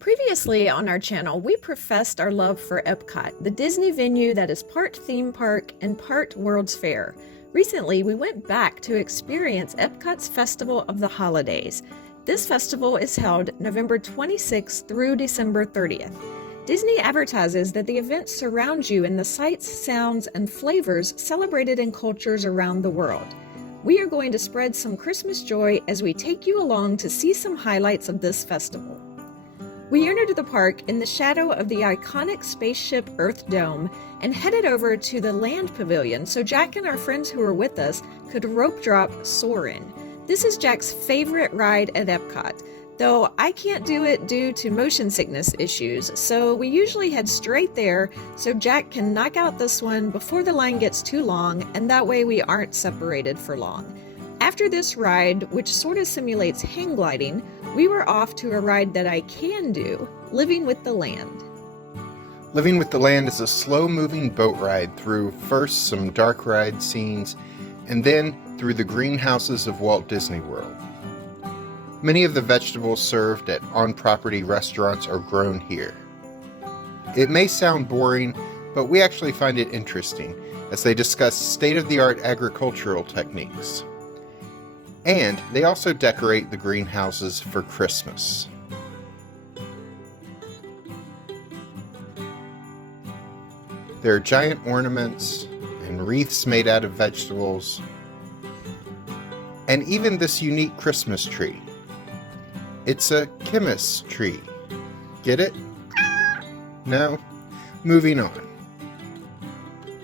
Previously on our channel, we professed our love for EPCOT, the Disney venue that is part theme park and part World's Fair. Recently, we went back to experience EPCOT's Festival of the Holidays. This festival is held November 26th through December 30th. Disney advertises that the event surrounds you in the sights, sounds, and flavors celebrated in cultures around the world. We are going to spread some Christmas joy as we take you along to see some highlights of this festival. We entered the park in the shadow of the iconic spaceship Earth Dome and headed over to the Land Pavilion so Jack and our friends who were with us could rope drop Soarin'. This is Jack's favorite ride at Epcot, though I can't do it due to motion sickness issues, so we usually head straight there so Jack can knock out this one before the line gets too long, and that way we aren't separated for long. After this ride, which sort of simulates hang gliding, we were off to a ride that I can do, Living with the Land. Living with the Land is a slow-moving boat ride through first some dark ride scenes, and then through the greenhouses of Walt Disney World. Many of the vegetables served at on-property restaurants are grown here. It may sound boring, but we actually find it interesting as they discuss state-of-the-art agricultural techniques. And they also decorate the greenhouses for Christmas. There are giant ornaments and wreaths made out of vegetables, and even this unique Christmas tree. It's a chemist's tree. Get it? No? Moving on.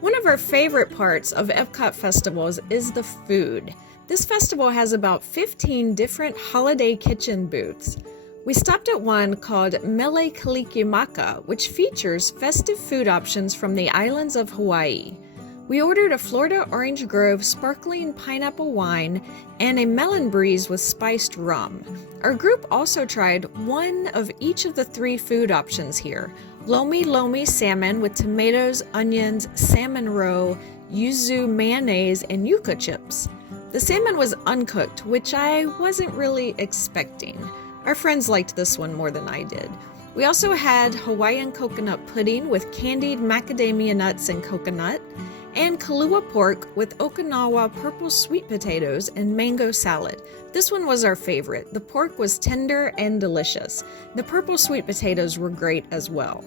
One of our favorite parts of Epcot festivals is the food. This festival has about 15 different holiday kitchen booths. We stopped at one called Mele Kalikimaka, which features festive food options from the islands of Hawaii. We ordered a Florida Orange Grove sparkling pineapple wine and a melon breeze with spiced rum. Our group also tried one of each of the three food options here: lomi lomi salmon with tomatoes, onions, salmon roe, yuzu mayonnaise, and yuca chips. The salmon was uncooked, which I wasn't really expecting. Our friends liked this one more than I did. We also had Hawaiian coconut pudding with candied macadamia nuts and coconut, and Kahlua pork with Okinawa purple sweet potatoes and mango salad. This one was our favorite. The pork was tender and delicious. The purple sweet potatoes were great as well.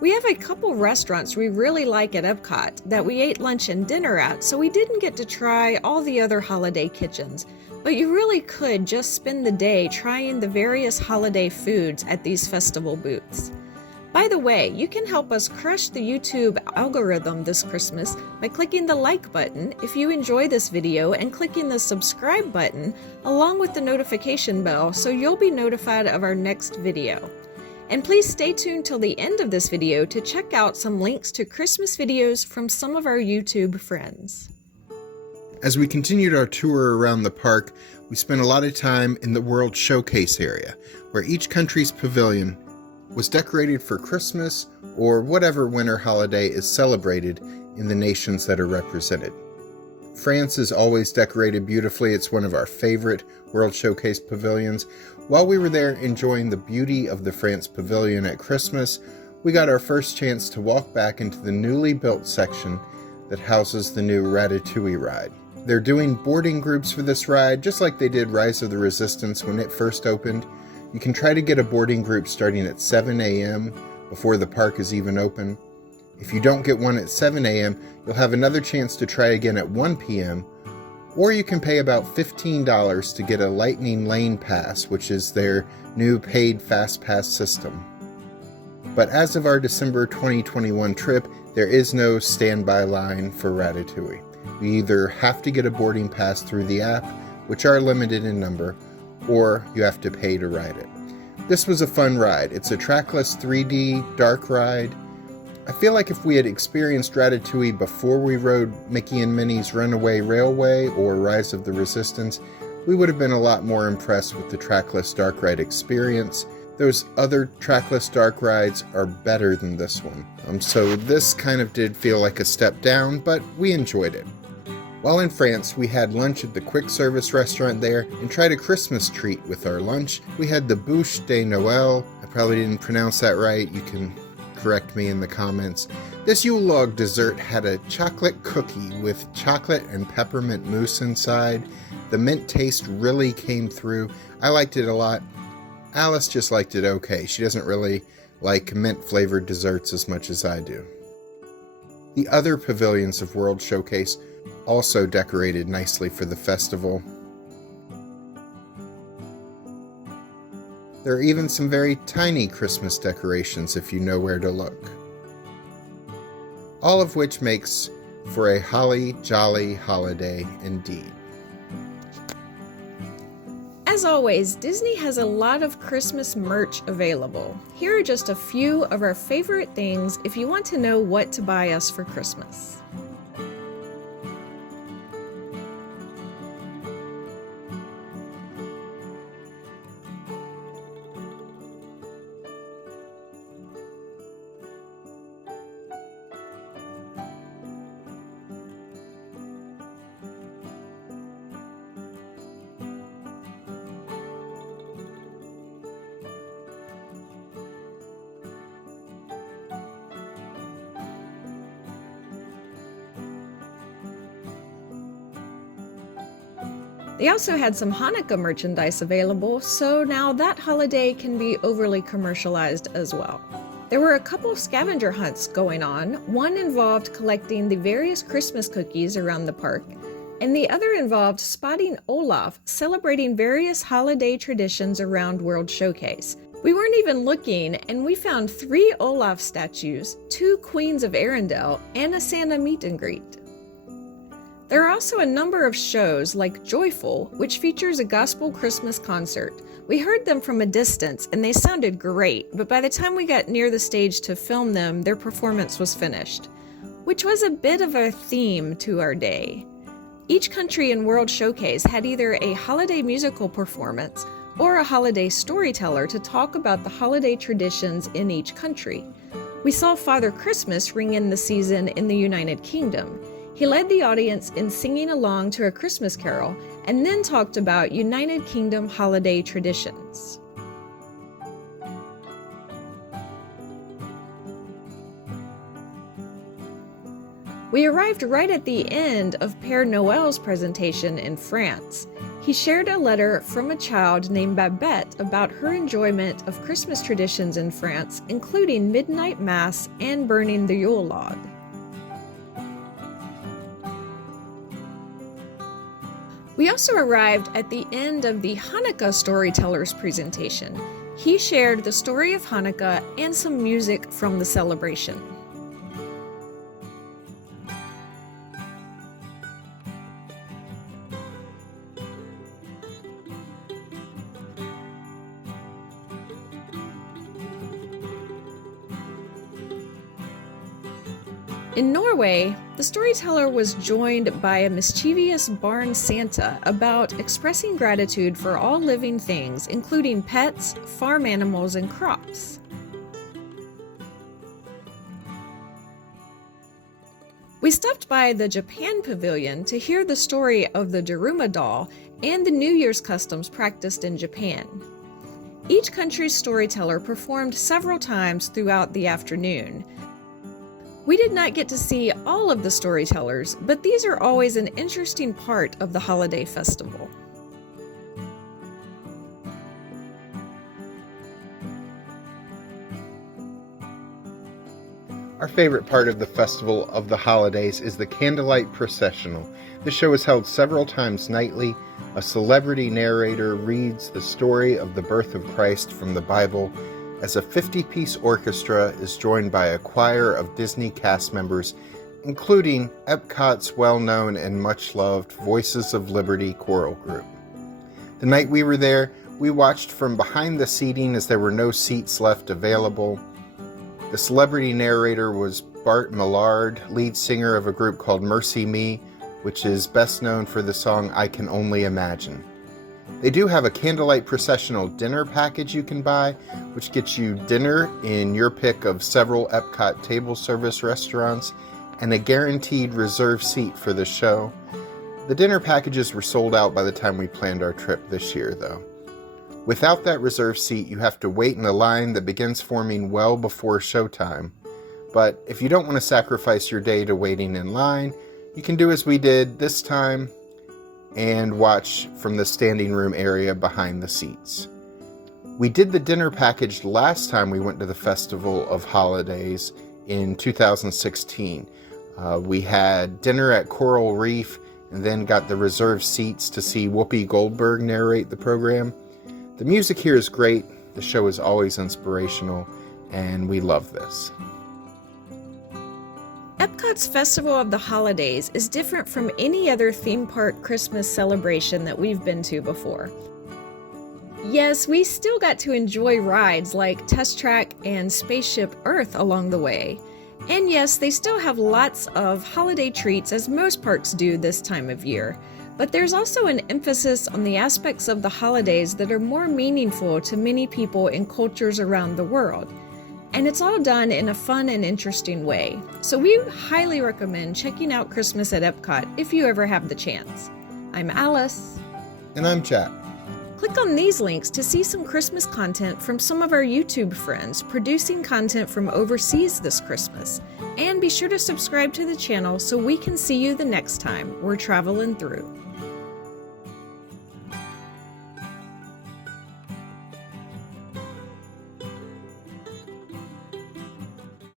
We have a couple restaurants we really like at Epcot that we ate lunch and dinner at, so we didn't get to try all the other holiday kitchens. But you really could just spend the day trying the various holiday foods at these festival booths. By the way, you can help us crush the YouTube algorithm this Christmas by clicking the like button if you enjoy this video and clicking the subscribe button along with the notification bell so you'll be notified of our next video. And please stay tuned till the end of this video to check out some links to Christmas videos from some of our YouTube friends. As we continued our tour around the park, we spent a lot of time in the World Showcase area, where each country's pavilion was decorated for Christmas or whatever winter holiday is celebrated in the nations that are represented. France is always decorated beautifully. It's one of our favorite World Showcase pavilions. While we were there enjoying the beauty of the France pavilion at Christmas, we got our first chance to walk back into the newly built section that houses the new Ratatouille ride. They're doing boarding groups for this ride, just like they did Rise of the Resistance when it first opened. You can try to get a boarding group starting at 7 a.m. before the park is even open. If you don't get one at 7 a.m., you'll have another chance to try again at 1 p.m., or you can pay about $15 to get a Lightning Lane Pass, which is their new paid Fast Pass system. But as of our December 2021 trip, there is no standby line for Ratatouille. You either have to get a boarding pass through the app, which are limited in number, or you have to pay to ride it. This was a fun ride. It's a trackless 3D dark ride. I feel like if we had experienced Ratatouille before we rode Mickey and Minnie's Runaway Railway or Rise of the Resistance, we would have been a lot more impressed with the trackless dark ride experience. Those other trackless dark rides are better than this one. So this kind of did feel like a step down, but we enjoyed it. While in France, we had lunch at the quick service restaurant there and tried a Christmas treat with our lunch. We had the bûche de Noël. I probably didn't pronounce that right. You can correct me in the comments. This Yule log dessert had a chocolate cookie with chocolate and peppermint mousse inside. The mint taste really came through. I liked it a lot. Alice just liked it okay. She doesn't really like mint-flavored desserts as much as I do. The other pavilions of World Showcase also decorated nicely for the festival. There are even some very tiny Christmas decorations if you know where to look. All of which makes for a holly jolly holiday indeed. As always, Disney has a lot of Christmas merch available. Here are just a few of our favorite things if you want to know what to buy us for Christmas. They also had some Hanukkah merchandise available, so now that holiday can be overly commercialized as well. There were a couple scavenger hunts going on. One involved collecting the various Christmas cookies around the park, and the other involved spotting Olaf celebrating various holiday traditions around World Showcase. We weren't even looking, and we found 3 Olaf statues, 2 Queens of Arendelle, and a Santa meet and greet. There are also a number of shows like Joyful, which features a gospel Christmas concert. We heard them from a distance and they sounded great, but by the time we got near the stage to film them, their performance was finished, which was a bit of a theme to our day. Each country in World Showcase had either a holiday musical performance or a holiday storyteller to talk about the holiday traditions in each country. We saw Father Christmas ring in the season in the United Kingdom. He led the audience in singing along to a Christmas carol and then talked about United Kingdom holiday traditions. We arrived right at the end of Père Noël's presentation in France. He shared a letter from a child named Babette about her enjoyment of Christmas traditions in France, including midnight mass and burning the Yule log. We also arrived at the end of the Hanukkah storyteller's presentation. He shared the story of Hanukkah and some music from the celebration. In Norway, the storyteller was joined by a mischievous barn Santa about expressing gratitude for all living things, including pets, farm animals, and crops. We stopped by the Japan Pavilion to hear the story of the Daruma doll and the New Year's customs practiced in Japan. Each country's storyteller performed several times throughout the afternoon. We did not get to see all of the storytellers, but these are always an interesting part of the holiday festival. Our favorite part of the Festival of the Holidays is the Candlelight Processional. This show is held several times nightly. A celebrity narrator reads the story of the birth of Christ from the Bible, as a 50-piece orchestra is joined by a choir of Disney cast members, including EPCOT's well-known and much-loved Voices of Liberty choral group. The night we were there, we watched from behind the seating as there were no seats left available. The celebrity narrator was Bart Millard, lead singer of a group called Mercy Me, which is best known for the song I Can Only Imagine. They do have a candlelight processional dinner package you can buy, which gets you dinner in your pick of several EPCOT table service restaurants and a guaranteed reserved seat for the show. The dinner packages were sold out by the time we planned our trip this year, though. Without that reserved seat, you have to wait in a line that begins forming well before showtime. But if you don't want to sacrifice your day to waiting in line, you can do as we did this time and watch from the standing room area behind the seats. We did the dinner package last time we went to the Festival of Holidays in 2016. We had dinner at Coral Reef and then got the reserved seats to see Whoopi Goldberg narrate the program. The music here is great, the show is always inspirational, and we love this. EPCOT's Festival of the Holidays is different from any other theme park Christmas celebration that we've been to before. Yes, we still got to enjoy rides like Test Track and Spaceship Earth along the way. And yes, they still have lots of holiday treats as most parks do this time of year. But there's also an emphasis on the aspects of the holidays that are more meaningful to many people in cultures around the world. And it's all done in a fun and interesting way. So we highly recommend checking out Christmas at EPCOT if you ever have the chance. I'm Alice. And I'm Chat. Click on these links to see some Christmas content from some of our YouTube friends producing content from overseas this Christmas. And be sure to subscribe to the channel so we can see you the next time we're traveling through.